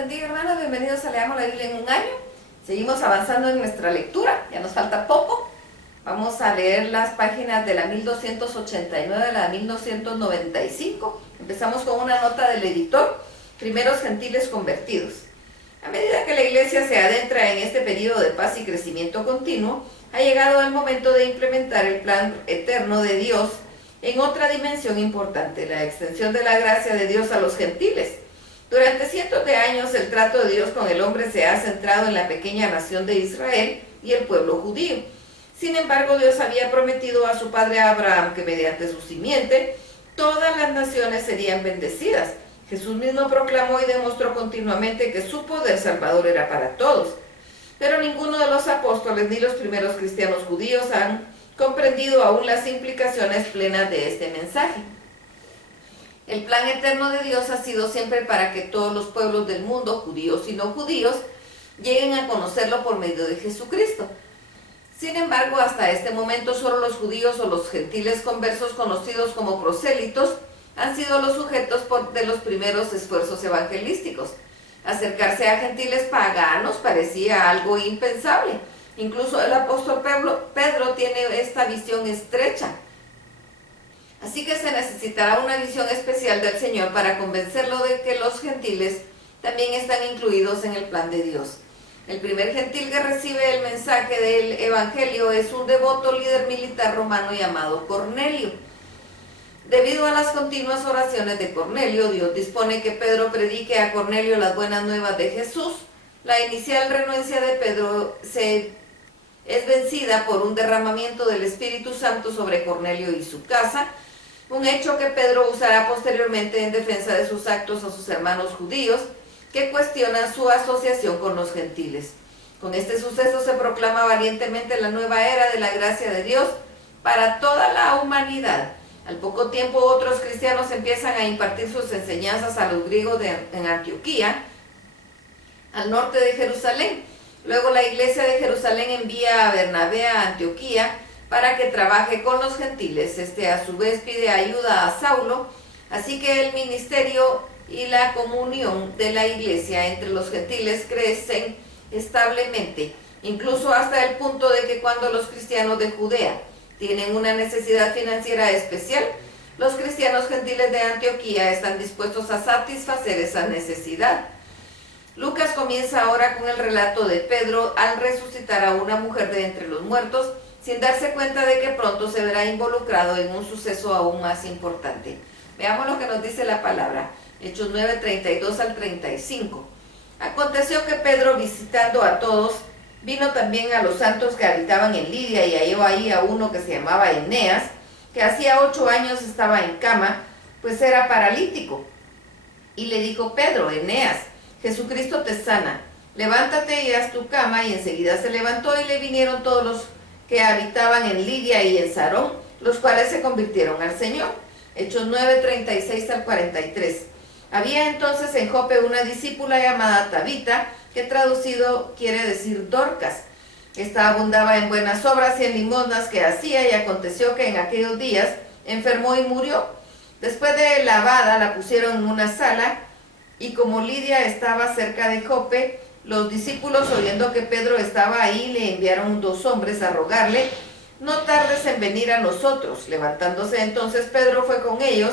bendiga, hermanos. Bienvenidos a Leamos la Biblia en un año. Seguimos avanzando en nuestra lectura, ya nos falta poco. Vamos a leer las páginas de la 1289 a la 1295. Empezamos con una nota del editor, Primeros Gentiles Convertidos. A medida que la iglesia se adentra en este periodo de paz y crecimiento continuo, ha llegado el momento de implementar el plan eterno de Dios en otra dimensión importante, la extensión de la gracia de Dios a los gentiles. Durante cientos de años el trato de Dios con el hombre se ha centrado en la pequeña nación de Israel y el pueblo judío. Sin embargo, Dios había prometido a su padre Abraham que mediante su simiente todas las naciones serían bendecidas. Jesús mismo proclamó y demostró continuamente que su poder salvador era para todos. Pero ninguno de los apóstoles ni los primeros cristianos judíos han comprendido aún las implicaciones plenas de este mensaje. El plan eterno de Dios ha sido siempre para que todos los pueblos del mundo, judíos y no judíos, lleguen a conocerlo por medio de Jesucristo. Sin embargo, hasta este momento solo los judíos o los gentiles conversos conocidos como prosélitos han sido los sujetos de los primeros esfuerzos evangelísticos. Acercarse a gentiles paganos parecía algo impensable. Incluso el apóstol Pedro tiene esta visión estrecha. Así que se necesitará una visión especial del Señor para convencerlo de que los gentiles también están incluidos en el plan de Dios. El primer gentil que recibe el mensaje del Evangelio es un devoto líder militar romano llamado Cornelio. Debido a las continuas oraciones de Cornelio, Dios dispone que Pedro predique a Cornelio las buenas nuevas de Jesús. La inicial renuencia de Pedro es vencida por un derramamiento del Espíritu Santo sobre Cornelio y su casa, un hecho que Pedro usará posteriormente en defensa de sus actos a sus hermanos judíos que cuestionan su asociación con los gentiles. Con este suceso se proclama valientemente la nueva era de la gracia de Dios para toda la humanidad. Al poco tiempo otros cristianos empiezan a impartir sus enseñanzas a los griegos en Antioquía, al norte de Jerusalén. Luego la iglesia de Jerusalén envía a Bernabé a Antioquía para que trabaje con los gentiles. A su vez pide ayuda a Saulo, así que el ministerio y la comunión de la iglesia entre los gentiles crecen establemente, incluso hasta el punto de que cuando los cristianos de Judea tienen una necesidad financiera especial, los cristianos gentiles de Antioquía están dispuestos a satisfacer esa necesidad. Lucas comienza ahora con el relato de Pedro al resucitar a una mujer de entre los muertos, sin darse cuenta de que pronto se verá involucrado en un suceso aún más importante. Veamos lo que nos dice la palabra. Hechos 9, 32 al 35. Aconteció que Pedro, visitando a todos, vino también a los santos que habitaban en Lidia y halló ahí a uno que se llamaba Eneas, que hacía 8 años estaba en cama, pues era paralítico. Y le dijo: Pedro, Eneas, Jesucristo te sana, levántate y haz tu cama. Y enseguida se levantó y le vinieron todos los que habitaban en Lidia y en Sarón, los cuales se convirtieron al Señor. Hechos 9, 36 al 43. Había entonces en Jope una discípula llamada Tabita, que traducido quiere decir Dorcas. Esta abundaba en buenas obras y en limosnas que hacía, y aconteció que en aquellos días enfermó y murió. Después de lavada la pusieron en una sala, y como Lidia estaba cerca de Jope, los discípulos, oyendo que Pedro estaba ahí, le enviaron 2 hombres a rogarle: no tardes en venir a nosotros. Levantándose entonces Pedro fue con ellos,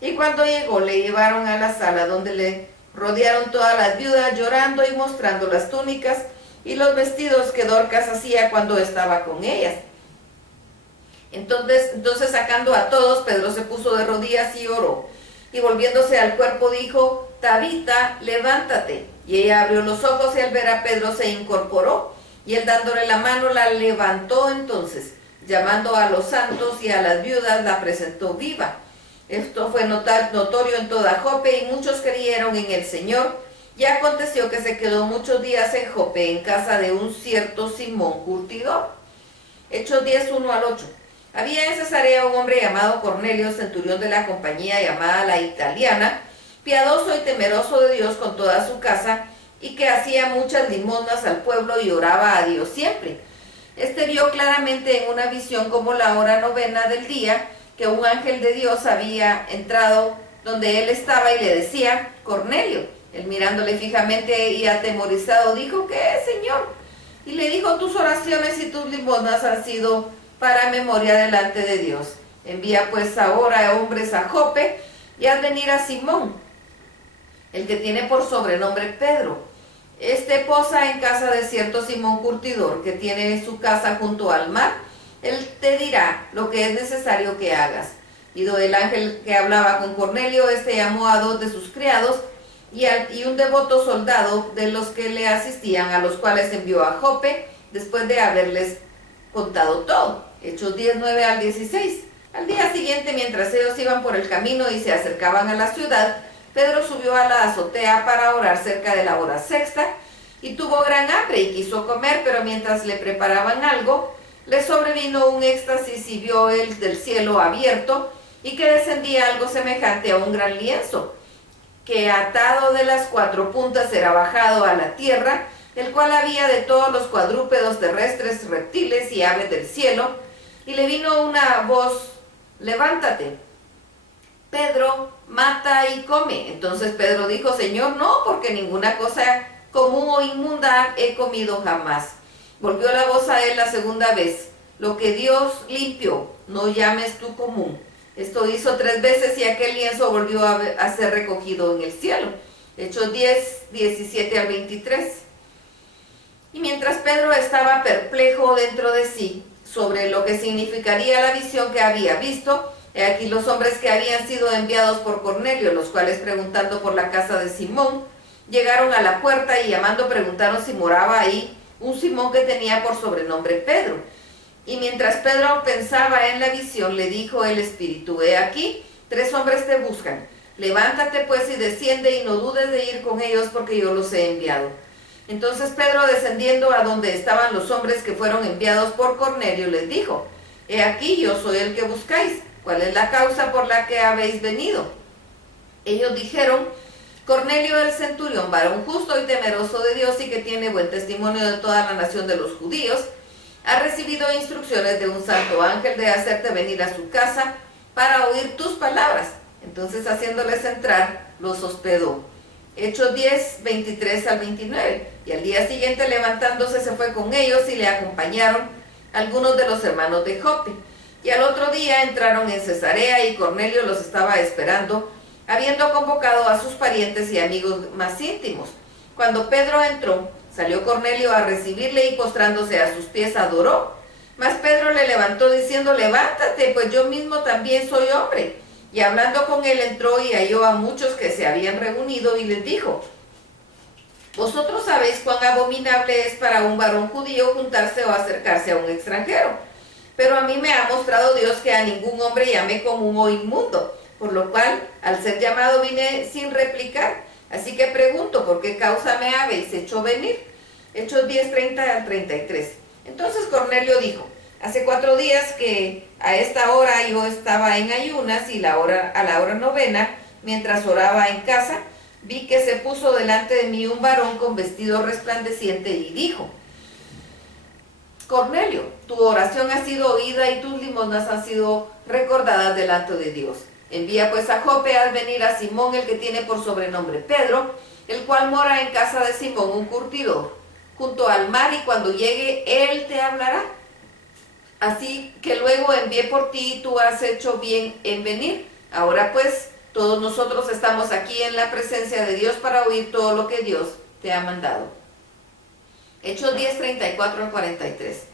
y cuando llegó le llevaron a la sala, donde le rodearon todas las viudas llorando y mostrando las túnicas y los vestidos que Dorcas hacía cuando estaba con ellas. Entonces sacando a todos, Pedro se puso de rodillas y oró, y volviéndose al cuerpo dijo: Tabita, levántate. Y ella abrió los ojos, y al ver a Pedro se incorporó, y él dándole la mano la levantó. Entonces, llamando a los santos y a las viudas, la presentó viva. Esto fue notorio en toda Jope, y muchos creyeron en el Señor. Y aconteció que se quedó muchos días en Jope, en casa de un cierto Simón curtidor. Hechos 10, 1 al 8. Había en Cesarea un hombre llamado Cornelio, centurión de la compañía llamada la Italiana, piadoso y temeroso de Dios con toda su casa, y que hacía muchas limosnas al pueblo y oraba a Dios siempre. Este vio claramente en una visión, como la hora 9 del día, que un ángel de Dios había entrado donde él estaba y le decía: Cornelio. Él mirándole fijamente y atemorizado dijo, ¿qué es, Señor? Y le dijo, tus oraciones y tus limosnas han sido para memoria delante de Dios. Envía pues ahora hombres a Jope y haz venir a Simón, el que tiene por sobrenombre Pedro. Este posa en casa de cierto Simón Curtidor, que tiene su casa junto al mar. Él te dirá lo que es necesario que hagas. Ido el ángel que hablaba con Cornelio, llamó a 2 de sus criados y un devoto soldado de los que le asistían, a los cuales envió a Jope, después de haberles contado todo. Hechos 10:9 al 16. Al día siguiente, mientras ellos iban por el camino y se acercaban a la ciudad, Pedro subió a la azotea para orar cerca de la hora sexta, y tuvo gran hambre y quiso comer, pero mientras le preparaban algo, le sobrevino un éxtasis y vio el del cielo abierto, y que descendía algo semejante a un gran lienzo, que atado de las 4 puntas era bajado a la tierra, el cual había de todos los cuadrúpedos terrestres, reptiles y aves del cielo, y le vino una voz, levántate, Pedro, mata y come. Entonces Pedro dijo, Señor, no, porque ninguna cosa común o inmunda he comido jamás. Volvió la voz a él la segunda vez, lo que Dios limpió, no llames tú común. Esto hizo 3 veces y aquel lienzo volvió a ser recogido en el cielo. Hechos 10:17 al 23. Y mientras Pedro estaba perplejo dentro de sí sobre lo que significaría la visión que había visto, he aquí los hombres que habían sido enviados por Cornelio, los cuales preguntando por la casa de Simón, llegaron a la puerta y llamando preguntaron si moraba ahí un Simón que tenía por sobrenombre Pedro. Y mientras Pedro pensaba en la visión, le dijo el Espíritu, he aquí, 3 hombres te buscan. Levántate pues y desciende y no dudes de ir con ellos porque yo los he enviado. Entonces Pedro, descendiendo a donde estaban los hombres que fueron enviados por Cornelio, les dijo, he aquí, yo soy el que buscáis. ¿Cuál es la causa por la que habéis venido? Ellos dijeron, Cornelio el centurión, varón justo y temeroso de Dios y que tiene buen testimonio de toda la nación de los judíos, ha recibido instrucciones de un santo ángel de hacerte venir a su casa para oír tus palabras. Entonces, haciéndoles entrar, los hospedó. Hechos 10:23 al 29. Y al día siguiente, levantándose, se fue con ellos y le acompañaron algunos de los hermanos de Jope. Y al otro día entraron en Cesarea y Cornelio los estaba esperando, habiendo convocado a sus parientes y amigos más íntimos. Cuando Pedro entró, salió Cornelio a recibirle y postrándose a sus pies adoró. Mas Pedro le levantó diciendo, levántate, pues yo mismo también soy hombre. Y hablando con él entró y halló a muchos que se habían reunido y les dijo, vosotros sabéis cuán abominable es para un varón judío juntarse o acercarse a un extranjero. Pero a mí me ha mostrado Dios que a ningún hombre llame común o inmundo, por lo cual al ser llamado vine sin replicar. Así que pregunto, ¿por qué causa me habéis hecho venir? Hechos 10:30 al 33. Entonces Cornelio dijo, hace 4 días que a esta hora yo estaba en ayunas y a la hora 9, mientras oraba en casa, vi que se puso delante de mí un varón con vestido resplandeciente y dijo, Cornelio, tu oración ha sido oída y tus limosnas han sido recordadas delante de Dios. Envía pues a Jope al venir a Simón, el que tiene por sobrenombre Pedro, el cual mora en casa de Simón, un curtidor, junto al mar, y cuando llegue, él te hablará. Así que luego envié por ti y tú has hecho bien en venir. Ahora pues, todos nosotros estamos aquí en la presencia de Dios para oír todo lo que Dios te ha mandado. Hechos 10:34 al 43.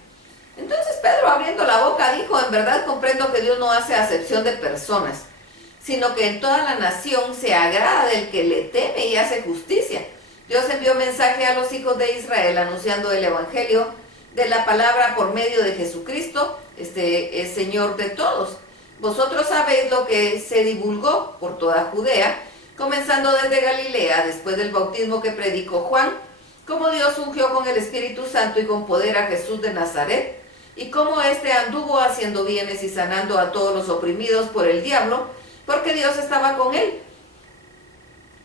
Entonces Pedro, abriendo la boca, dijo, en verdad comprendo que Dios no hace acepción de personas, sino que en toda la nación se agrada del que le teme y hace justicia. Dios envió mensaje a los hijos de Israel anunciando el evangelio de la palabra por medio de Jesucristo, es Señor de todos. Vosotros sabéis lo que se divulgó por toda Judea, comenzando desde Galilea, después del bautismo que predicó Juan, cómo Dios ungió con el Espíritu Santo y con poder a Jesús de Nazaret, y cómo éste anduvo haciendo bienes y sanando a todos los oprimidos por el diablo, porque Dios estaba con él.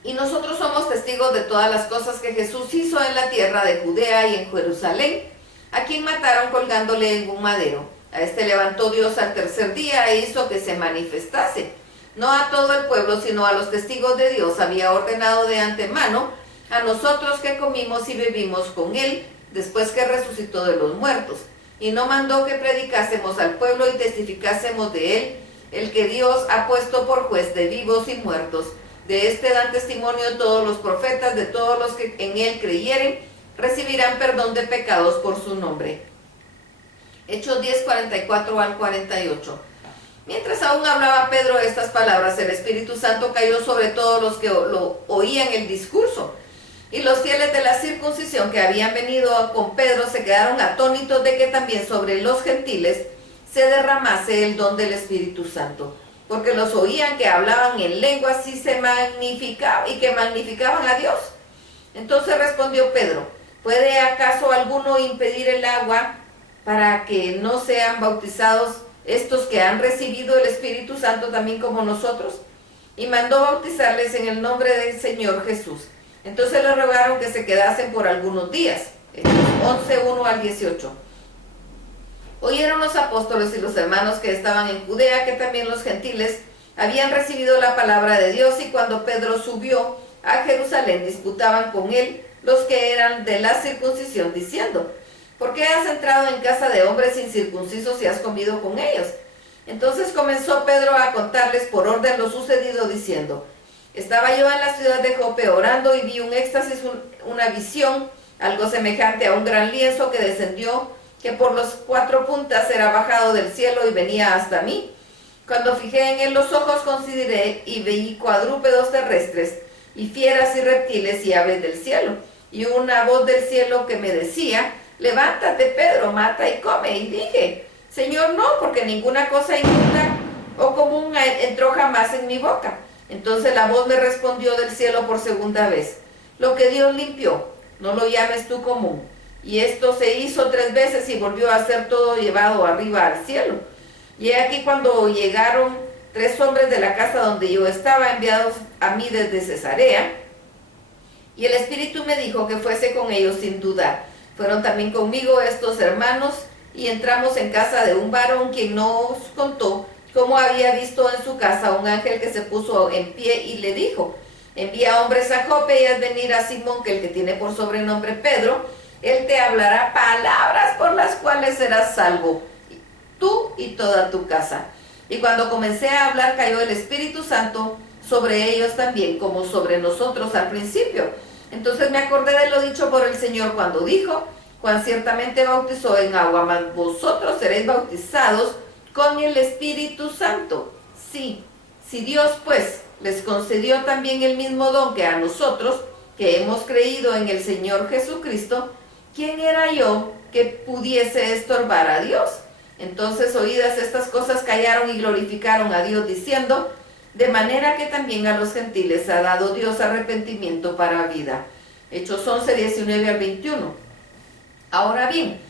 Y nosotros somos testigos de todas las cosas que Jesús hizo en la tierra de Judea y en Jerusalén, a quien mataron colgándole en un madero. A este levantó Dios al tercer día e hizo que se manifestase, no a todo el pueblo, sino a los testigos de Dios, había ordenado de antemano a nosotros que comimos y bebimos con él, después que resucitó de los muertos, y no mandó que predicásemos al pueblo y testificásemos de él, el que Dios ha puesto por juez de vivos y muertos. De este dan testimonio todos los profetas, de todos los que en él creyeren, recibirán perdón de pecados por su nombre. Hechos 10, 44 al 48. Mientras aún hablaba Pedro estas palabras, el Espíritu Santo cayó sobre todos los que lo oían el discurso. Y los fieles de la circuncisión que habían venido con Pedro se quedaron atónitos de que también sobre los gentiles se derramase el don del Espíritu Santo, porque los oían que hablaban en lenguas y que magnificaban a Dios. Entonces respondió Pedro: ¿puede acaso alguno impedir el agua para que no sean bautizados estos que han recibido el Espíritu Santo también como nosotros? Y mandó bautizarles en el nombre del Señor Jesús. Entonces le rogaron que se quedasen por algunos días. Hechos 11, 1 al 18. Oyeron los apóstoles y los hermanos que estaban en Judea que también los gentiles habían recibido la palabra de Dios, y cuando Pedro subió a Jerusalén disputaban con él los que eran de la circuncisión, diciendo: ¿por qué has entrado en casa de hombres incircuncisos y has comido con ellos? Entonces comenzó Pedro a contarles por orden lo sucedido, diciendo: estaba yo en la ciudad de Jope orando y vi un éxtasis, una visión, algo semejante a un gran lienzo que descendió, que por las 4 puntas era bajado del cielo y venía hasta mí. Cuando fijé en él los ojos, consideré y vi cuadrúpedos terrestres y fieras y reptiles y aves del cielo. Y una voz del cielo que me decía: levántate, Pedro, mata y come. Y dije: Señor, no, porque ninguna cosa inmunda o común entró jamás en mi boca. Entonces la voz me respondió del cielo por segunda vez: lo que Dios limpió, no lo llames tú común. Y esto se hizo 3 veces y volvió a ser todo llevado arriba al cielo. Y aquí cuando llegaron 3 hombres de la casa donde yo estaba, enviados a mí desde Cesarea, y el Espíritu me dijo que fuese con ellos sin dudar. Fueron también conmigo estos hermanos, y entramos en casa de un varón quien nos contó cómo había visto en su casa un ángel que se puso en pie y le dijo: envía hombres a Jope y haz venir a Simón, que el que tiene por sobrenombre Pedro, él te hablará palabras por las cuales serás salvo, tú y toda tu casa. Y cuando comencé a hablar, cayó el Espíritu Santo sobre ellos también, como sobre nosotros al principio. Entonces me acordé de lo dicho por el Señor cuando dijo: Juan ciertamente bautizó en agua, mas vosotros seréis bautizados con el Espíritu Santo. Sí, si Dios pues les concedió también el mismo don que a nosotros, que hemos creído en el Señor Jesucristo, ¿quién era yo que pudiese estorbar a Dios? Entonces, oídas estas cosas, callaron y glorificaron a Dios, diciendo: de manera que también a los gentiles ha dado Dios arrepentimiento para vida. Hechos 11, 19 al 21. Ahora bien,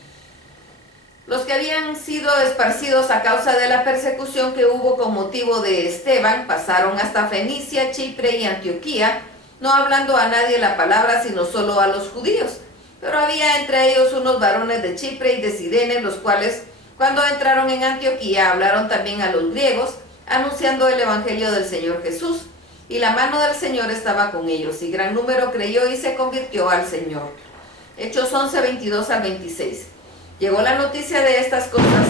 los que habían sido esparcidos a causa de la persecución que hubo con motivo de Esteban, pasaron hasta Fenicia, Chipre y Antioquía, no hablando a nadie la palabra, sino solo a los judíos. Pero había entre ellos unos varones de Chipre y de Cirene, los cuales, cuando entraron en Antioquía, hablaron también a los griegos, anunciando el evangelio del Señor Jesús. Y la mano del Señor estaba con ellos, y gran número creyó y se convirtió al Señor. Hechos 11, 22 al 26. Llegó la noticia de estas cosas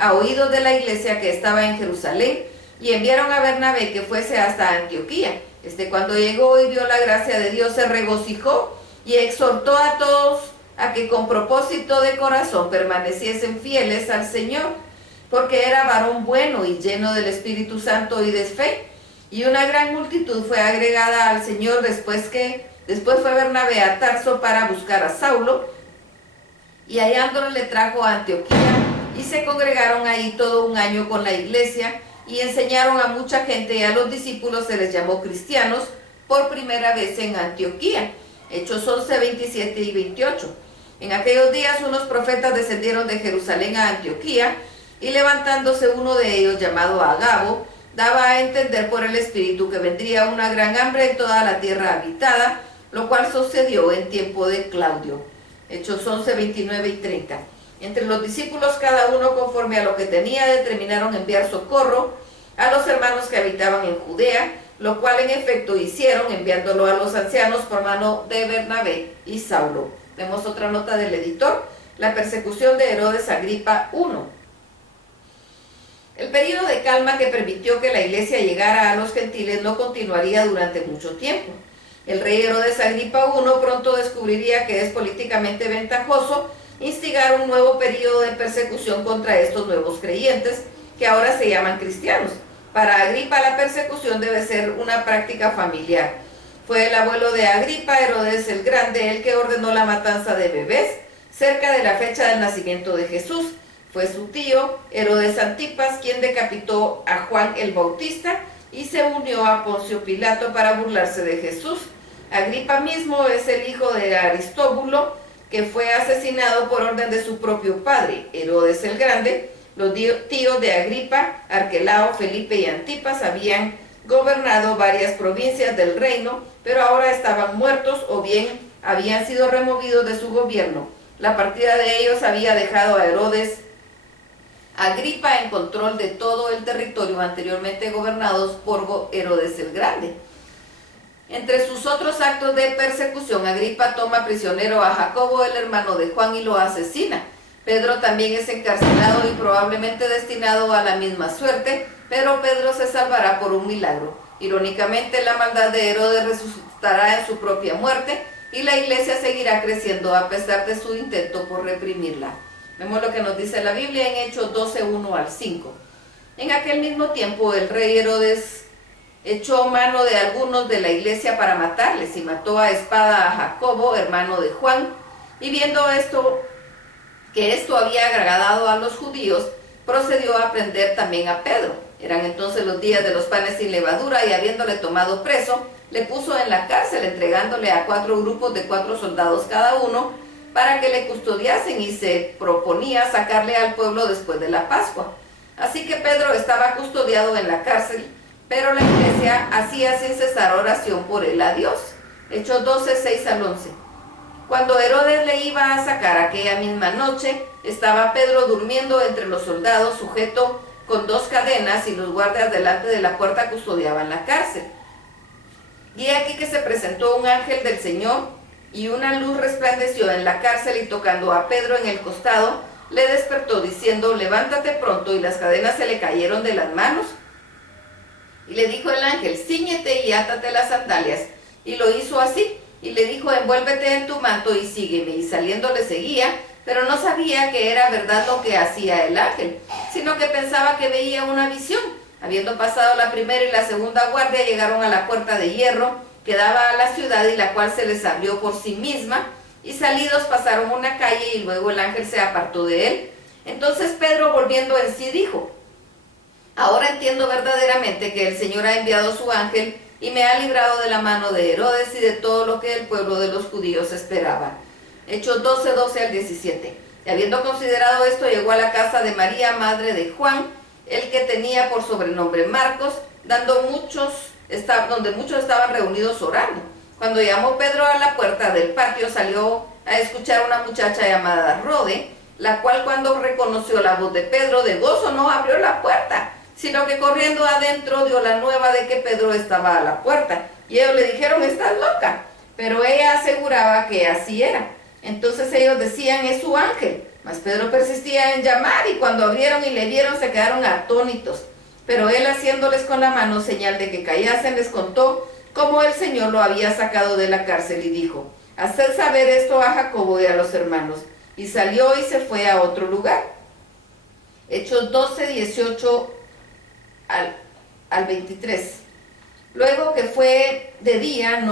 a oídos de la iglesia que estaba en Jerusalén, y enviaron a Bernabé que fuese hasta Antioquía. Cuando llegó y vio la gracia de Dios, se regocijó y exhortó a todos a que con propósito de corazón permaneciesen fieles al Señor, porque era varón bueno y lleno del Espíritu Santo y de fe. Y una gran multitud fue agregada al Señor. Después fue Bernabé a Tarso para buscar a Saulo, y hallándolo le trajo a Antioquía, y se congregaron ahí todo un año con la iglesia, y enseñaron a mucha gente, y a los discípulos se les llamó cristianos por primera vez en Antioquía. Hechos 11, 27 y 28. En aquellos días unos profetas descendieron de Jerusalén a Antioquía, y levantándose uno de ellos, llamado Agabo, daba a entender por el Espíritu que vendría una gran hambre en toda la tierra habitada, lo cual sucedió en tiempo de Claudio. Hechos 11, 29 y 30. Entre los discípulos, cada uno conforme a lo que tenía, determinaron enviar socorro a los hermanos que habitaban en Judea, lo cual en efecto hicieron, enviándolo a los ancianos por mano de Bernabé y Saulo. Vemos otra nota del editor: la persecución de Herodes Agripa I. El periodo de calma que permitió que la iglesia llegara a los gentiles no continuaría durante mucho tiempo. El rey Herodes Agripa I pronto descubriría que es políticamente ventajoso instigar un nuevo periodo de persecución contra estos nuevos creyentes, que ahora se llaman cristianos. Para Agripa la persecución debe ser una práctica familiar. Fue el abuelo de Agripa, Herodes el Grande, el que ordenó la matanza de bebés cerca de la fecha del nacimiento de Jesús. Fue su tío, Herodes Antipas, quien decapitó a Juan el Bautista y se unió a Poncio Pilato para burlarse de Jesús. Agripa mismo es el hijo de Aristóbulo, que fue asesinado por orden de su propio padre, Herodes el Grande. Los tíos de Agripa, Arquelao, Felipe y Antipas, habían gobernado varias provincias del reino, pero ahora estaban muertos o bien habían sido removidos de su gobierno. La partida de ellos había dejado a Herodes Agripa en control de todo el territorio anteriormente gobernados por Herodes el Grande. Entre sus otros actos de persecución, Agripa toma prisionero a Jacobo, el hermano de Juan, y lo asesina. Pedro también es encarcelado y probablemente destinado a la misma suerte, pero Pedro se salvará por un milagro. Irónicamente, la maldad de Herodes resucitará en su propia muerte y la iglesia seguirá creciendo a pesar de su intento por reprimirla. Vemos lo que nos dice la Biblia en Hechos 12, 1 al 5. En aquel mismo tiempo, el rey Herodes echó mano de algunos de la iglesia para matarles y mató a espada a Jacobo, hermano de Juan, y viendo que esto había agradado a los judíos, procedió a prender también a Pedro. Eran entonces los días de los panes sin levadura, y habiéndole tomado preso, le puso en la cárcel, entregándole a 4 grupos de 4 soldados cada uno, para que le custodiasen, y se proponía sacarle al pueblo después de la Pascua. Así que Pedro estaba custodiado en la cárcel, pero la iglesia hacía sin cesar oración por él a Dios. Hechos 12, 6 al 11. Cuando Herodes le iba a sacar aquella misma noche, estaba Pedro durmiendo entre los soldados, sujeto con 2 cadenas, y los guardias delante de la puerta custodiaban la cárcel. Y aquí que se presentó un ángel del Señor, y una luz resplandeció en la cárcel, y tocando a Pedro en el costado, le despertó diciendo: levántate pronto. Y las cadenas se le cayeron de las manos. Y le dijo el ángel: cíñete y átate las sandalias. Y lo hizo así. Y le dijo: envuélvete en tu manto y sígueme. Y saliendo le seguía, pero no sabía que era verdad lo que hacía el ángel, sino que pensaba que veía una visión. Habiendo pasado la primera y la segunda guardia, llegaron a la puerta de hierro que daba a la ciudad, y la cual se les abrió por sí misma, y salidos pasaron una calle, y luego el ángel se apartó de él. Entonces Pedro, volviendo en sí, dijo: ahora entiendo verdaderamente que el Señor ha enviado su ángel y me ha librado de la mano de Herodes y de todo lo que el pueblo de los judíos esperaba. Hechos 12, 12 al 17. Y habiendo considerado esto, llegó a la casa de María, madre de Juan, el que tenía por sobrenombre Marcos, donde muchos estaban reunidos orando. Cuando llamó Pedro a la puerta del patio, salió a escuchar una muchacha llamada Rode, la cual, cuando reconoció la voz de Pedro, de gozo no abrió la puerta, sino que corriendo adentro dio la nueva de que Pedro estaba a la puerta. Y ellos le dijeron: estás loca. Pero ella aseguraba que así era. Entonces ellos decían: es su ángel. Mas Pedro persistía en llamar, y cuando abrieron y le vieron, se quedaron atónitos. Pero él, haciéndoles con la mano señal de que callasen, les contó cómo el Señor lo había sacado de la cárcel, y dijo: haced saber esto a Jacobo y a los hermanos. Y salió y se fue a otro lugar. Hechos 12, 18 al 23. Luego que fue de día,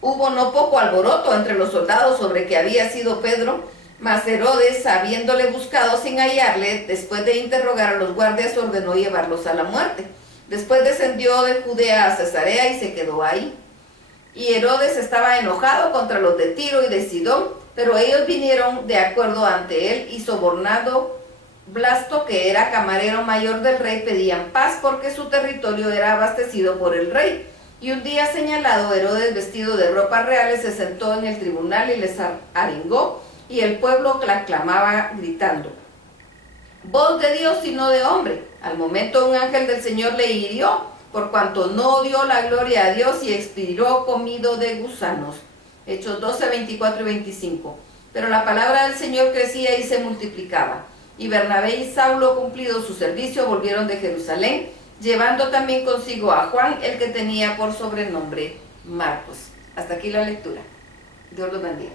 hubo no poco alboroto entre los soldados sobre que había sido Pedro, mas Herodes, habiéndole buscado sin hallarle, después de interrogar a los guardias, ordenó llevarlos a la muerte. Después descendió de Judea a Cesarea y se quedó ahí. Y Herodes estaba enojado contra los de Tiro y de Sidón, pero ellos vinieron de acuerdo ante él, y sobornado Blasto, que era camarero mayor del rey, pedían paz porque su territorio era abastecido por el rey. Y un día señalado, Herodes, vestido de ropas reales, se sentó en el tribunal y les arengó, y el pueblo clamaba gritando: voz de Dios y no de hombre. Al momento un ángel del Señor le hirió, por cuanto no dio la gloria a Dios y expiró comido de gusanos. Hechos 12, 24 y 25. Pero la palabra del Señor crecía y se multiplicaba. Y Bernabé y Saulo, cumplido su servicio, volvieron de Jerusalén, llevando también consigo a Juan, el que tenía por sobrenombre Marcos. Hasta aquí la lectura. Dios los bendiga.